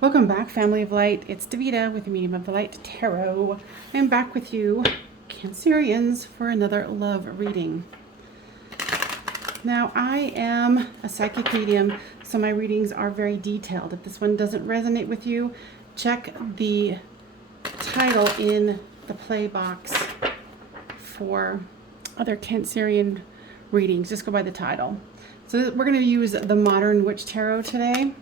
Welcome back, family of light. It's Davida with Medium of the Light Tarot. I am back with you, Cancerians, for another love reading. Now, I am a psychic medium, so my readings are very detailed. If this one doesn't resonate with you, check the title in the play box for other Cancerian readings. Just go by the title. So we're going to use the Modern Witch Tarot today.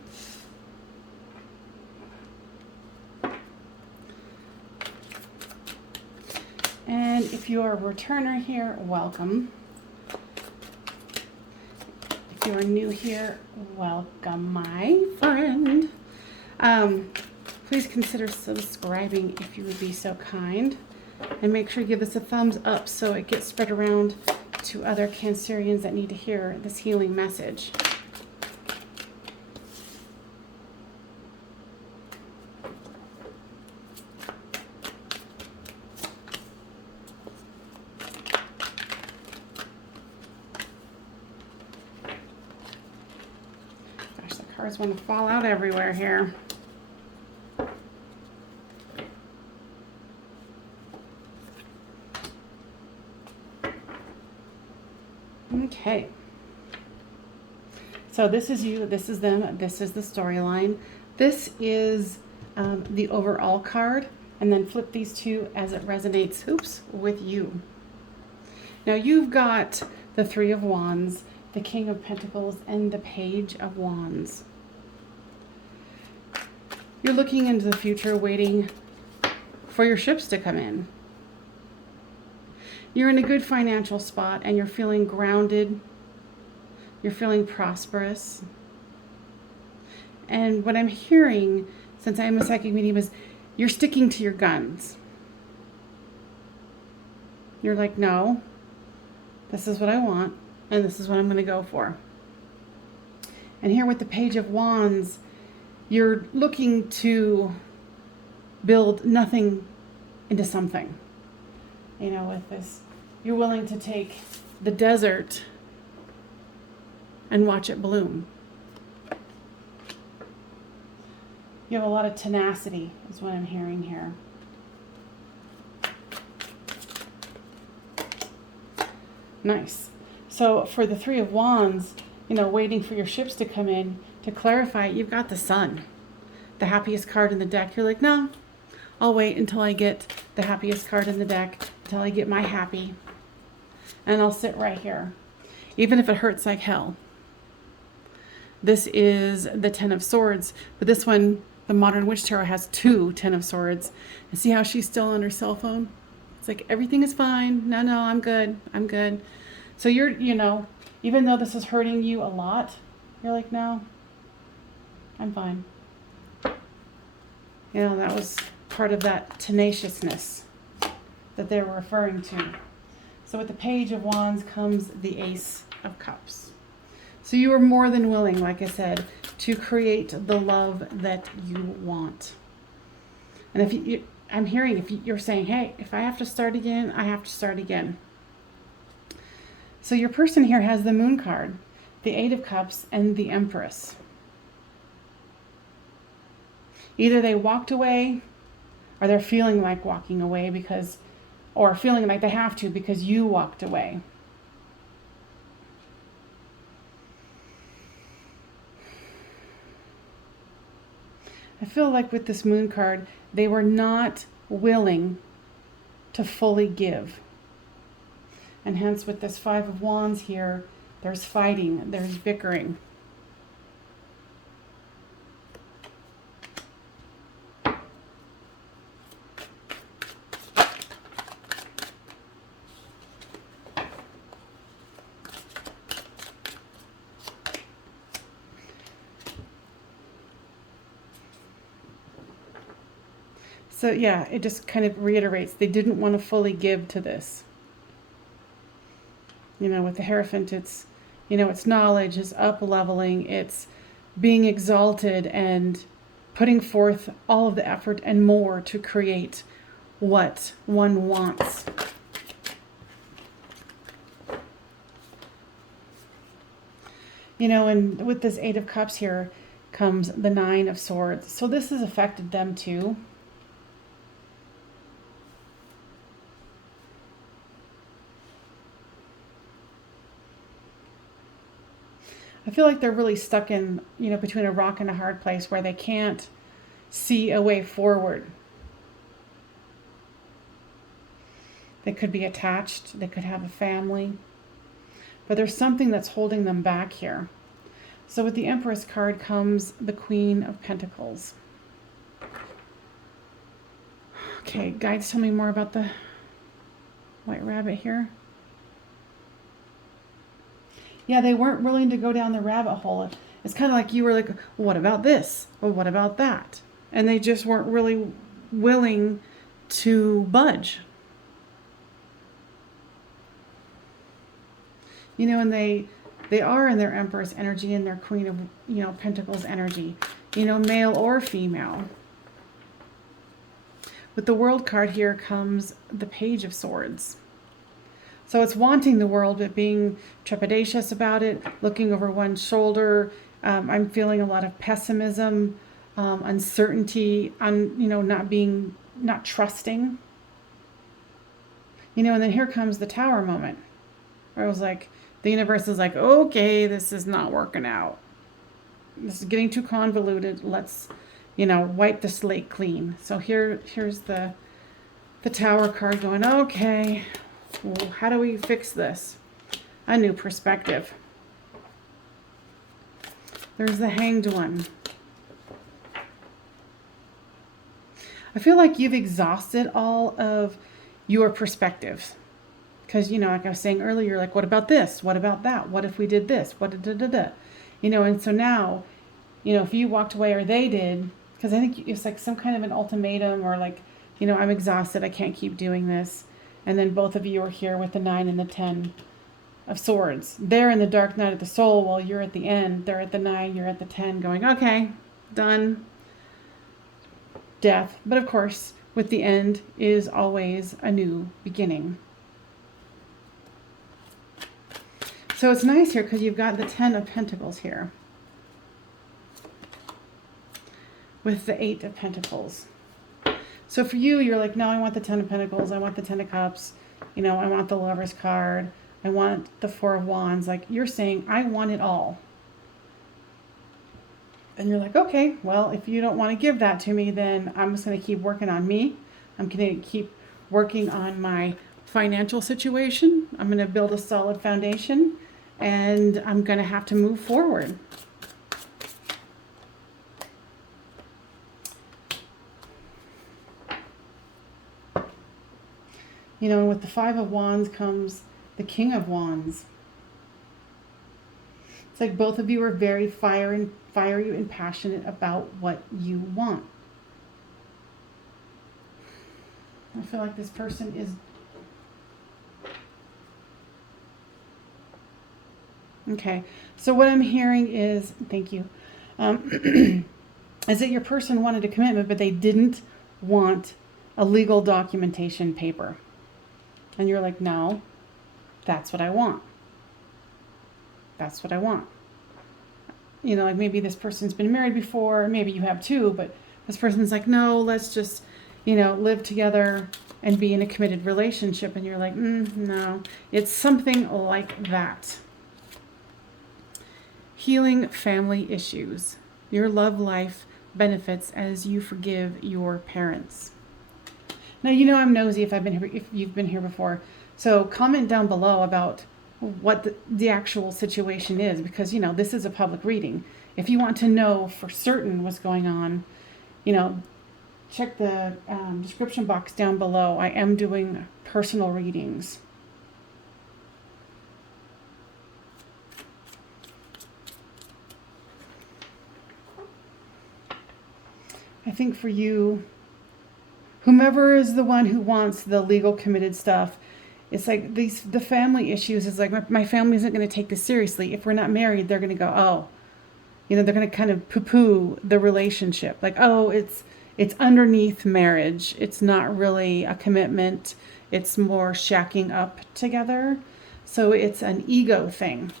And if you are a returner here, welcome. If you are new here, welcome, my friend. Please consider subscribing if you would be so kind. And make sure you give us a thumbs up so it gets spread around to other Cancerians that need to hear this healing message. Gosh, the cards want to fall out everywhere here. Okay, so this is you, this is them, this is the storyline. This is the overall card, and then flip these two as it resonates, with you. Now you've got the Three of Wands, the King of Pentacles, and the Page of Wands. You're looking into the future, waiting for your ships to come in. You're in a good financial spot and you're feeling grounded. You're feeling prosperous. And what I'm hearing, since I am a psychic medium, is you're sticking to your guns. You're like, no, this is what I want and this is what I'm going to go for. And here with the Page of Wands, you're looking to build nothing into something. You know, with this, you're willing to take the desert and watch it bloom. You have a lot of tenacity, is what I'm hearing here. Nice. So for the Three of Wands, you know, waiting for your ships to come in, to clarify, you've got the Sun, the happiest card in the deck. You're like, no, I'll wait until I get the happiest card in the deck, until I get my happy, and I'll sit right here, even if it hurts like hell. This is the Ten of Swords, but this one, the Modern Witch Tarot, has two Ten of Swords. And see how she's still on her cell phone? It's like, everything is fine. No, I'm good. I'm good. So you're, you know, even though this is hurting you a lot, you're like, no, I'm fine. You know, that was part of that tenaciousness that they were referring to. So with the Page of Wands comes the Ace of Cups. So you are more than willing, like I said, to create the love that you want. And if I'm hearing, if you're saying, hey, if I have to start again, I have to start again. So your person here has the Moon card, the Eight of Cups, and the Empress. Either they walked away, or they're feeling like walking away because, or feeling like they have to because you walked away. I feel like with this Moon card, they were not willing to fully give. And hence with this Five of Wands here, there's fighting, there's bickering. So yeah, it just kind of reiterates, they didn't want to fully give to this. You know, with the Hierophant, it's, you know, it's knowledge, it's up-leveling, it's being exalted and putting forth all of the effort and more to create what one wants. You know, and with this Eight of Cups here, comes the Nine of Swords. So this has affected them too. I feel like they're really stuck in, between a rock and a hard place where they can't see a way forward. They could be attached, they could have a family, but there's something that's holding them back here. So with the Empress card comes the Queen of Pentacles. Okay, guides, tell me more about the White Rabbit here. Yeah, they weren't willing to go down the rabbit hole. It's kind of like you were like, well, what about this? Or what about that? And they just weren't really willing to budge. And they are in their Empress energy and their Queen of, Pentacles energy, male or female. With the World card here comes the Page of Swords. So it's wanting the world, but being trepidatious about it, looking over one's shoulder. I'm feeling a lot of pessimism, uncertainty, not trusting. And then here comes the Tower moment, where I was like, the universe is like, okay, this is not working out. This is getting too convoluted. Let's, wipe the slate clean. So here's the Tower card going, okay, well, how do we fix this? A new perspective. There's the Hanged One. I feel like you've exhausted all of your perspectives. Because, like I was saying earlier, like, what about this? What about that? What if we did this? And so now, if you walked away or they did, because I think it's like some kind of an ultimatum or like, I'm exhausted, I can't keep doing this. And then both of you are here with the 9 and the 10 of Swords. They're in the dark night of the soul while you're at the end. They're at the 9, you're at the 10 going, okay, done. Death. But of course, with the end is always a new beginning. So it's nice here because you've got the 10 of Pentacles here with the 8 of Pentacles. So for you, you're like, no, I want the 10 of Pentacles. I want the 10 of Cups. I want the Lover's card. I want the 4 of Wands. Like you're saying, I want it all. And you're like, okay, well, if you don't want to give that to me, then I'm just going to keep working on me. I'm going to keep working on my financial situation. I'm going to build a solid foundation. And I'm going to have to move forward. And with the 5 of Wands comes the King of Wands. It's like both of you are very fiery and passionate about what you want. I feel like this person is... Okay, so what I'm hearing is, thank you, is that your person wanted a commitment, but they didn't want a legal documentation paper. And you're like, no, that's what I want. That's what I want. Like maybe this person's been married before, maybe you have too, but this person's like, no, let's just, live together and be in a committed relationship. And you're like, no, it's something like that. Healing family issues. Your love life benefits as you forgive your parents. Now, I'm nosy if you've been here before. So comment down below about what the actual situation is, because, this is a public reading. If you want to know for certain what's going on, check the description box down below. I am doing personal readings. I think for you, whomever is the one who wants the legal committed stuff, it's like the family issues is like, my family isn't going to take this seriously. If we're not married, they're going to go, oh, they're going to kind of poo-poo the relationship. Like, oh, it's underneath marriage. It's not really a commitment. It's more shacking up together. So it's an ego thing.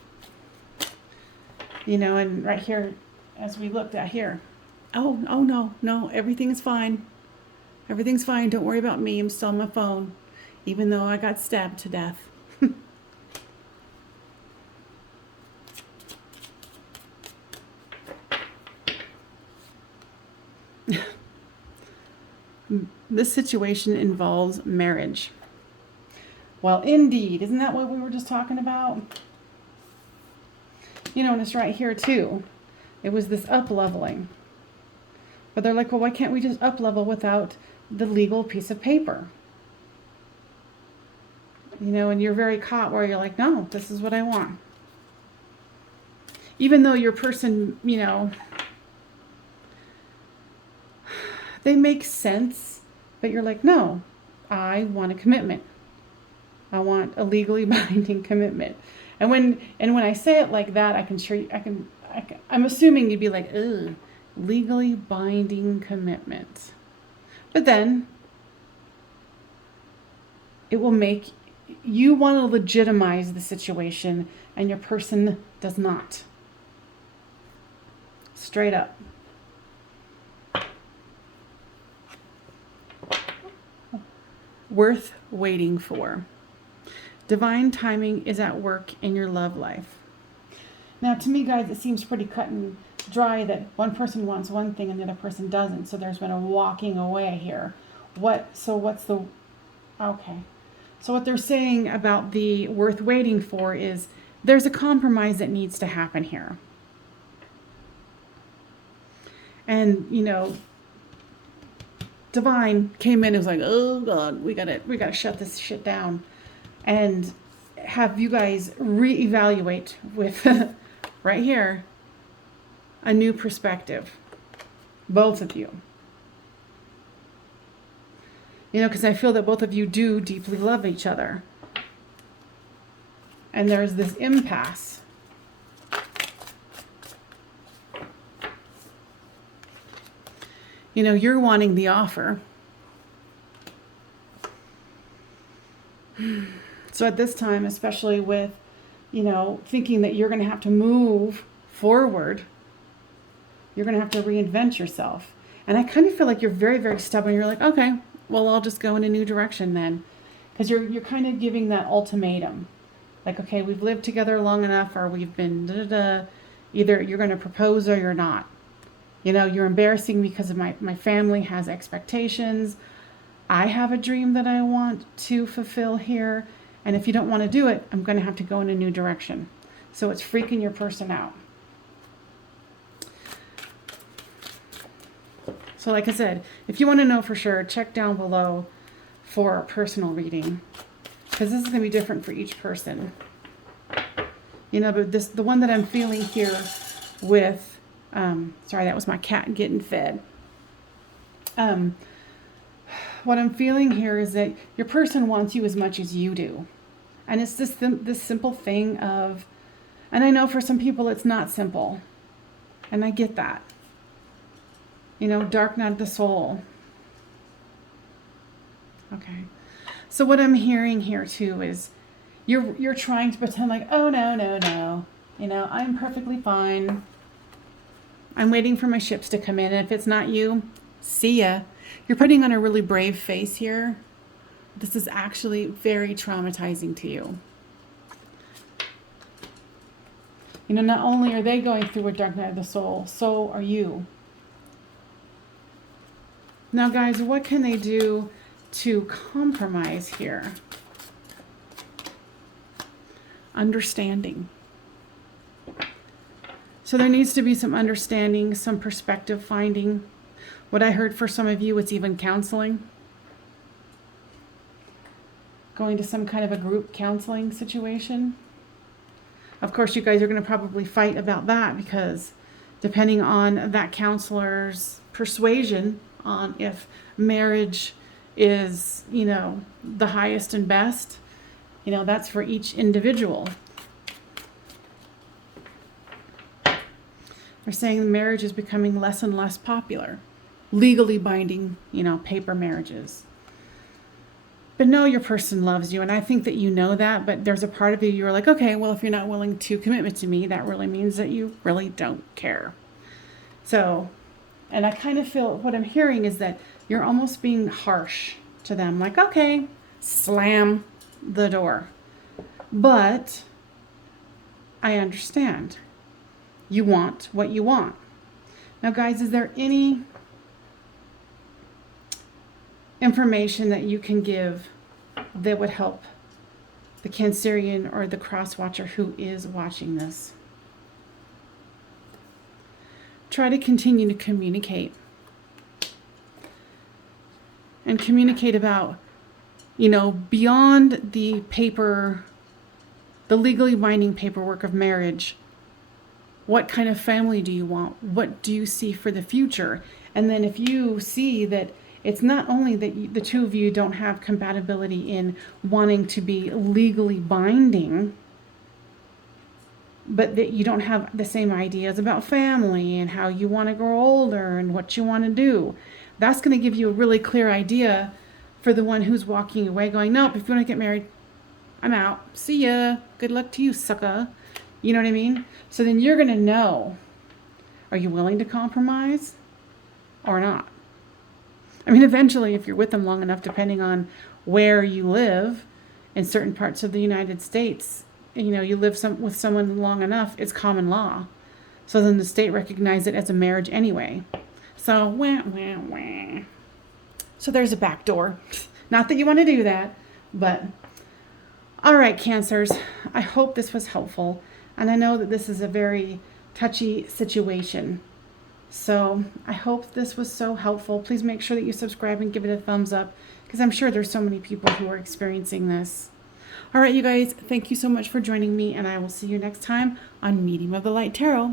And right here, as we looked at here. Oh no, everything's fine. Everything's fine. Don't worry about me. I'm still on my phone, even though I got stabbed to death. This situation involves marriage. Well, indeed. Isn't that what we were just talking about? You know, and it's right here too. It was this up-leveling. But they're like, well, why can't we just up-level without the legal piece of paper? You know, and you're very caught where you're like, no, this is what I want. Even though your person, you know, they make sense, but you're like, no, I want a commitment. I want a legally binding commitment. And when I say it like that, I'm assuming you'd be like, ugh, legally binding commitment. But then it will make you want to legitimize the situation, and your person does not. Straight up. Worth waiting for. Divine timing is at work in your love life. Now, to me, guys, it seems pretty cut and dry that one person wants one thing and the other person doesn't. So there's been a walking away here. So what they're saying about the worth waiting for is there's a compromise that needs to happen here. And, you know, Divine came in and was like, oh God, we gotta shut this shit down and have you guys reevaluate with right here a new perspective, both of you. You know, because I feel that both of you do deeply love each other, and there's this impasse. You know, you're wanting the offer. So at this time, especially with, you know, thinking that you're going to have to move forward, you're going to have to reinvent yourself. And I kind of feel like you're very, very stubborn. You're like, okay, well, I'll just go in a new direction then. Because you're kind of giving that ultimatum. Like, okay, we've lived together long enough, or we've been da-da-da. Either you're going to propose or you're not. You know, you're embarrassing me because of my family has expectations. I have a dream that I want to fulfill here. And if you don't want to do it, I'm going to have to go in a new direction. So it's freaking your person out. So like I said, if you want to know for sure, check down below for a personal reading. Because this is going to be different for each person. You know, but the one that I'm feeling here with... sorry, that was my cat getting fed. What I'm feeling here is that your person wants you as much as you do. And it's this simple thing of, and I know for some people it's not simple. And I get that. You know, dark night of the soul. Okay. So what I'm hearing here too is you're trying to pretend like, oh no. You know, I'm perfectly fine. I'm waiting for my ships to come in. And if it's not you, see ya. You're putting on a really brave face here. This is actually very traumatizing to you. You know, not only are they going through a dark night of the soul, so are you. Now, guys, what can they do to compromise here? Understanding. So there needs to be some understanding, some perspective finding. What I heard for some of you, it's even counseling. Going to some kind of a group counseling situation. Of course, you guys are going to probably fight about that because depending on that counselor's persuasion on if marriage is, you know, the highest and best, you know, that's for each individual. They're saying marriage is becoming less and less popular. Legally binding, you know, paper marriages. But no, your person loves you, and I think that you know that, but there's a part of you you're like, okay, well, if you're not willing to commit to me, that really means that you really don't care. So, and I kind of feel what I'm hearing is that you're almost being harsh to them. Like, okay, slam the door. But I understand. You want what you want. Now, guys, is there any information that you can give that would help the Cancerian or the cross watcher who is watching this? Try to continue to communicate. And communicate about, beyond the paper, the legally binding paperwork of marriage. What kind of family do you want? What do you see for the future? And then if you see that it's not only that the two of you don't have compatibility in wanting to be legally binding, but that you don't have the same ideas about family and how you want to grow older and what you want to do, that's going to give you a really clear idea for the one who's walking away going, nope, if you want to get married, I'm out. See ya. Good luck to you, sucker. You know what I mean? So then you're going to know, are you willing to compromise or not? I mean, eventually, if you're with them long enough, depending on where you live in certain parts of the United States, you live with someone long enough, it's common law. So then the state recognizes it as a marriage anyway. So, wah, wah, wah. So there's a back door. Not that you want to do that, but all right, Cancers, I hope this was helpful. And I know that this is a very touchy situation. So I hope this was so helpful. Please make sure that you subscribe and give it a thumbs up, because I'm sure there's so many people who are experiencing this. All right, you guys, thank you so much for joining me, and I will see you next time on Medium of the Light Tarot.